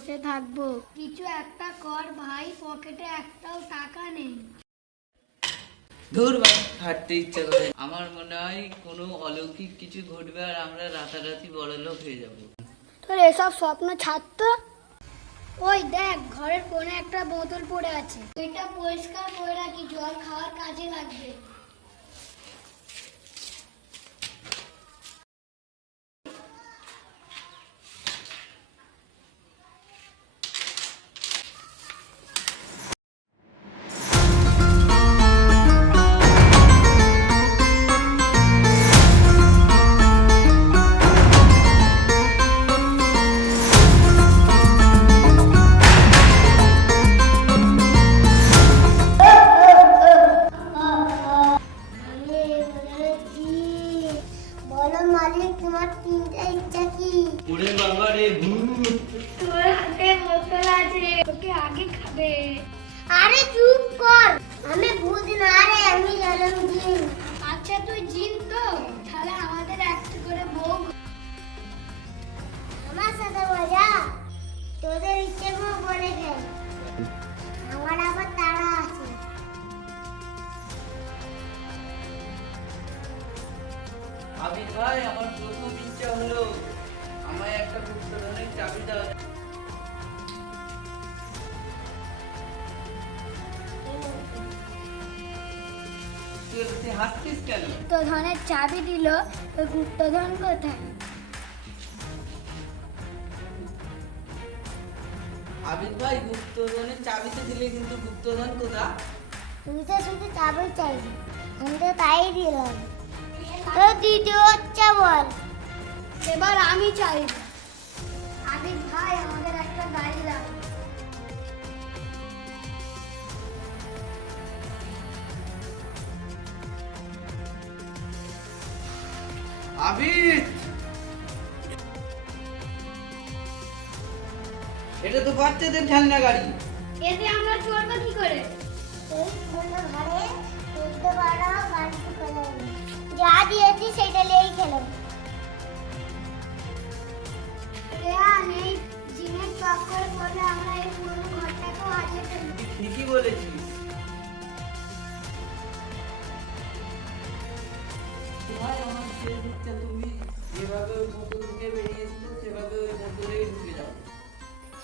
বসে থাকবো? কিছু একটা কর ভাই, পকেটে একটাও টাকা নেই। ধুর ভাই, হাঁটতে ইচ্ছা করে। আমার মনে হয় কোনো অলৌকিক কিছু ঘটবে আর আমরা রাতারাতি বড়লোক হয়ে যাব। তোর এসব স্বপ্ন ছাড়তো। ওই দেখ, ঘরের কোণে একটা বোতল পড়ে আছে, এটা পরিষ্কার করে রাখি, জল খাওয়ার কাজে লাগবে। বলো মালিক, তোমার তিনটা ইচ্ছা কি? ওরে বাবা রে, ভূত! তোর হাতে বোতল আছে, ওকে আগে খাবে। আরে চুপ কর, আমি ভূত না রে, আমি হলাম জিন। আচ্ছা তুই জিন তো, তাহলে আমাদের একটা করে বউ। আমার সাথে মজা, তোদের ইচ্ছেগুলো বলে ফেল, আমার আবার তাড়া আছে। আবির ভাই, আমার প্রথম ইচ্ছা হলো আমায় একটা গুপ্তধনের চাবি দাও। তুই হাসছিস কেন? গুপ্তধনের চাবি দিল, ওই গুপ্তধন কোথায়? আবির ভাই, গুপ্তধনের চাবিতে দিলে কিন্তু গুপ্তধন কোথা? তুই তো শুধু চাবি চাইবি, আমি তো তাই দিলাম। তো দ্বিতীয় ইচ্ছা বল। এবার আমি চাই। আবির ভাই, আমাদের একটা গাড়ি লাগবে। আবির, এটা তো বাচ্চাদের খেলনা গাড়ি। এতে আমরা চলবো কি করে? যা দিয়েছি সেটা নিয়েই খেলো। এই জিনের চক্করে পড়লে আমরা এই পুরো ঘরটাকেও হারিয়ে ফেলবো। ঠিকই বলেছিস। ভাই, আমার শেষ ইচ্ছা, তুমি যেভাবে ওই বোতল থেকে বেরিয়েছিল সেভাবে ওই বোতলেই ঢুকে যাও।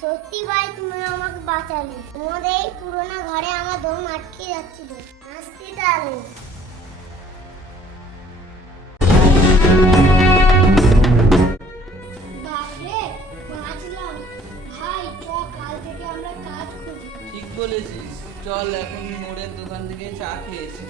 সত্যি ভাই, তুমি আমাকে বাঁচালে। তোমাদের এই পুরোনো ঘরে আমার দম আটকে যাচ্ছিল। আসছি তাহলে। বাপরে, বাঁচলাম। ভাই চ, কাল থেকে আমরা কাজ খুঁজি। ঠিক বলেছিস, চল এখন মোড়ের দোকান থেকে চা খেয়েছি।